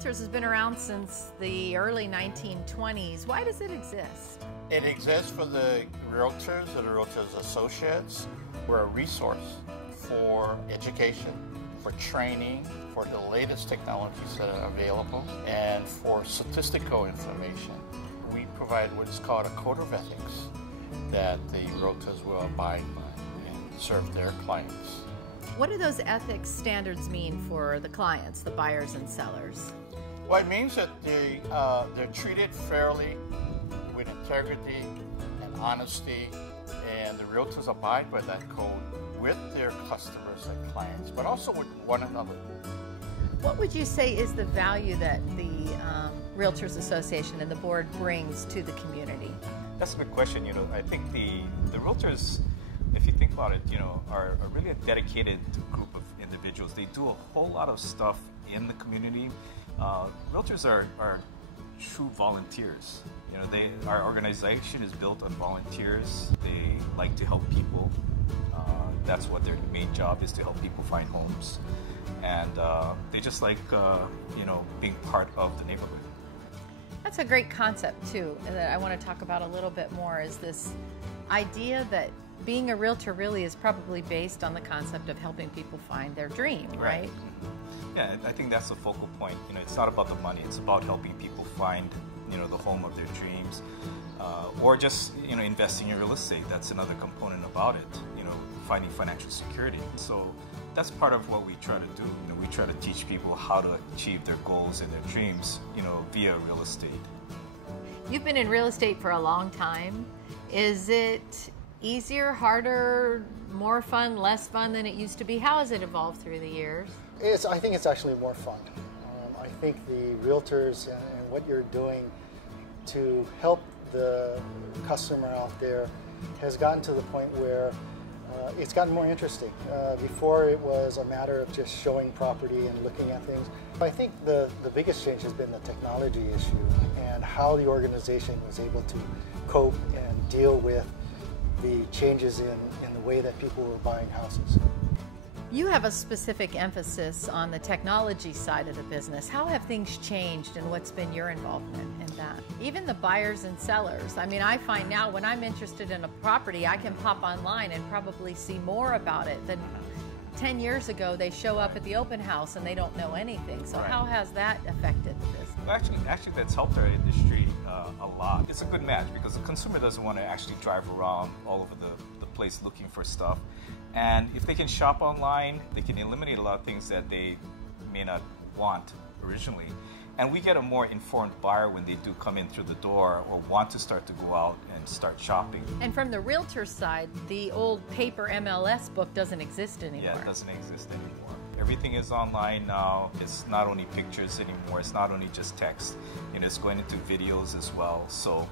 Realtors has been around since the early 1920s. Why does it exist? It exists for the realtors and the Realtors Associates. We're a resource for education, for training, for the latest technologies that are available, and for statistical information. We provide what is called a code of ethics that the realtors will abide by and serve their clients. What do those ethics standards mean for the clients, the buyers and sellers? Well, it means that they're treated fairly, with integrity and honesty, and the realtors abide by that code with their customers and clients, but also with one another. What would you say is the value that the Realtors Association and the board brings to the community? That's a good question. I think the realtors, if you think about it, are really a dedicated group of individuals. They do a whole lot of stuff in the community. Realtors are true volunteers. Our organization is built on volunteers. They like to help people. That's what their main job is, to help people find homes. And they just like, being part of the neighborhood. That's a great concept, too, that I want to talk about a little bit more, is this idea that being a realtor really is probably based on the concept of helping people find their dream, right? Mm-hmm. Yeah, I think that's the focal point. It's not about the money. It's about helping people find, the home of their dreams, or just, investing in real estate. That's another component about it, finding financial security. So that's part of what we try to do. We try to teach people how to achieve their goals and their dreams, via real estate. You've been in real estate for a long time. Is it easier, harder, more fun, less fun than it used to be? How has it evolved through the years? I think it's actually more fun. I think the realtors and what you're doing to help the customer out there has gotten to the point where it's gotten more interesting. Before it was a matter of just showing property and looking at things. I think the biggest change has been the technology issue and how the organization was able to cope and deal with the changes in the way that people were buying houses. You have a specific emphasis on the technology side of the business. How have things changed, and what's been your involvement in that? Even the buyers and sellers. I mean, I find now when I'm interested in a property, I can pop online and probably see more about it than 10 years ago. They show up at the open house and they don't know anything. So Right. How has that affected the business? Well, actually, that's helped our industry a lot. It's a good match because the consumer doesn't want to actually drive around all over the place looking for stuff. And if they can shop online, they can eliminate a lot of things that they may not want originally. And we get a more informed buyer when they do come in through the door or want to start to go out and start shopping. And from the realtor side, the old paper MLS book doesn't exist anymore. Yeah, it doesn't exist anymore. Everything is online now. It's not only pictures anymore. It's not only just text. It's going into videos as well. So,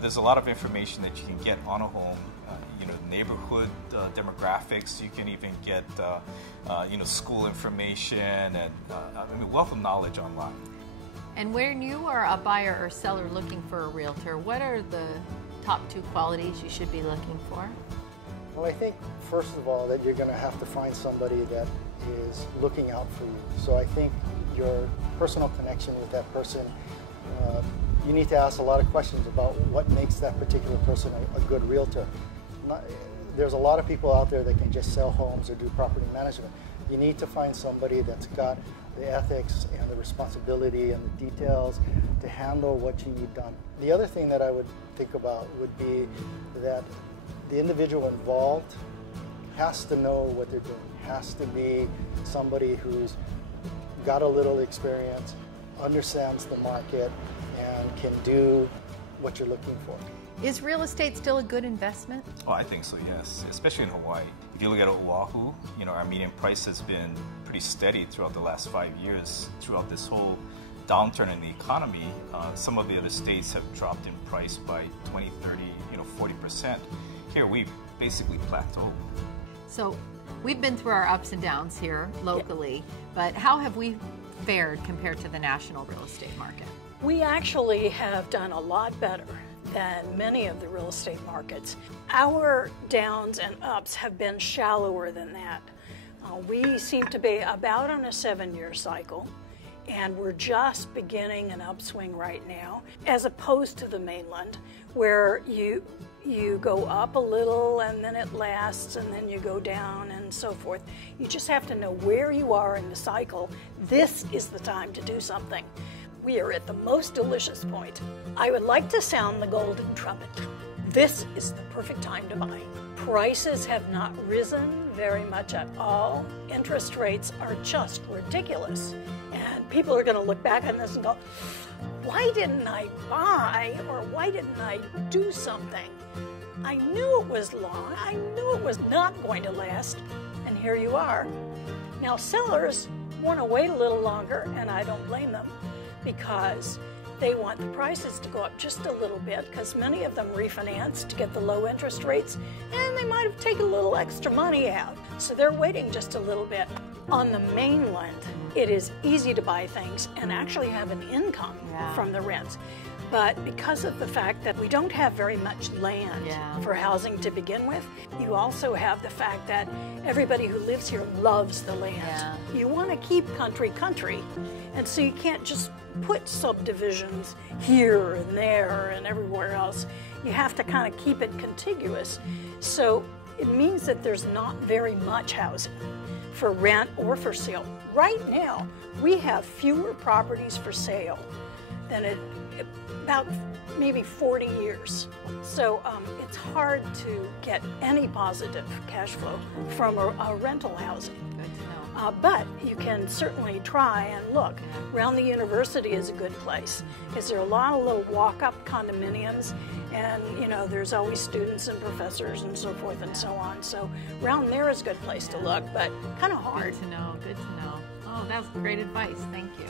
there's a lot of information that you can get on a home. Neighborhood demographics. You can even get, school information and wealth of knowledge online. And when you are a buyer or seller looking for a realtor, what are the top 2 qualities you should be looking for? Well, I think, first of all, that you're going to have to find somebody that is looking out for you. So I think your personal connection with that person, you need to ask a lot of questions about what makes that particular person a good realtor. There's a lot of people out there that can just sell homes or do property management. You need to find somebody that's got the ethics and the responsibility and the details to handle what you need done. The other thing that I would think about would be that the individual involved has to know what they're doing, has to be somebody who's got a little experience, understands the market, and can do what you're looking for. Is real estate still a good investment? Oh, I think so, yes, especially in Hawaii. If you look at Oahu, our median price has been pretty steady throughout the last 5 years. Throughout this whole downturn in the economy, some of the other states have dropped in price by 20, 30, 40%. Here, we've basically plateaued. So we've been through our ups and downs here locally, but how have we fared compared to the national real estate market? We actually have done a lot better than many of the real estate markets. Our downs and ups have been shallower than that. We seem to be about on a 7-year cycle, and we're just beginning an upswing right now, as opposed to the mainland, where you go up a little and then it lasts and then you go down and so forth. You just have to know where you are in the cycle. This is the time to do something. We are at the most delicious point. I would like to sound the golden trumpet. This is the perfect time to buy. Prices have not risen very much at all. Interest rates are just ridiculous. And people are going to look back on this and go, why didn't I buy, or why didn't I do something? I knew it was long. I knew it was not going to last. And here you are. Now sellers want to wait a little longer, and I don't blame them, because they want the prices to go up just a little bit, because many of them refinance to get the low interest rates, and they might have taken a little extra money out. So they're waiting just a little bit. On the mainland, it is easy to buy things and actually have an income from the rents. But because of the fact that we don't have very much land for housing to begin with, you also have the fact that everybody who lives here loves the land. You want to keep country country, and so you can't just put subdivisions here and there and everywhere else. You have to kind of keep it contiguous. So it means that there's not very much housing for rent or for sale. Right now, we have fewer properties for sale than about maybe 40 years. So it's hard to get any positive cash flow from a rental housing. Good to know. But you can certainly try and look. Around the university is a good place, because there are a lot of little walk-up condominiums, and there's always students and professors and so forth and so on. So around there is a good place to look, but kind of hard. Good to know. Good to know. Oh, that's great advice. Thank you.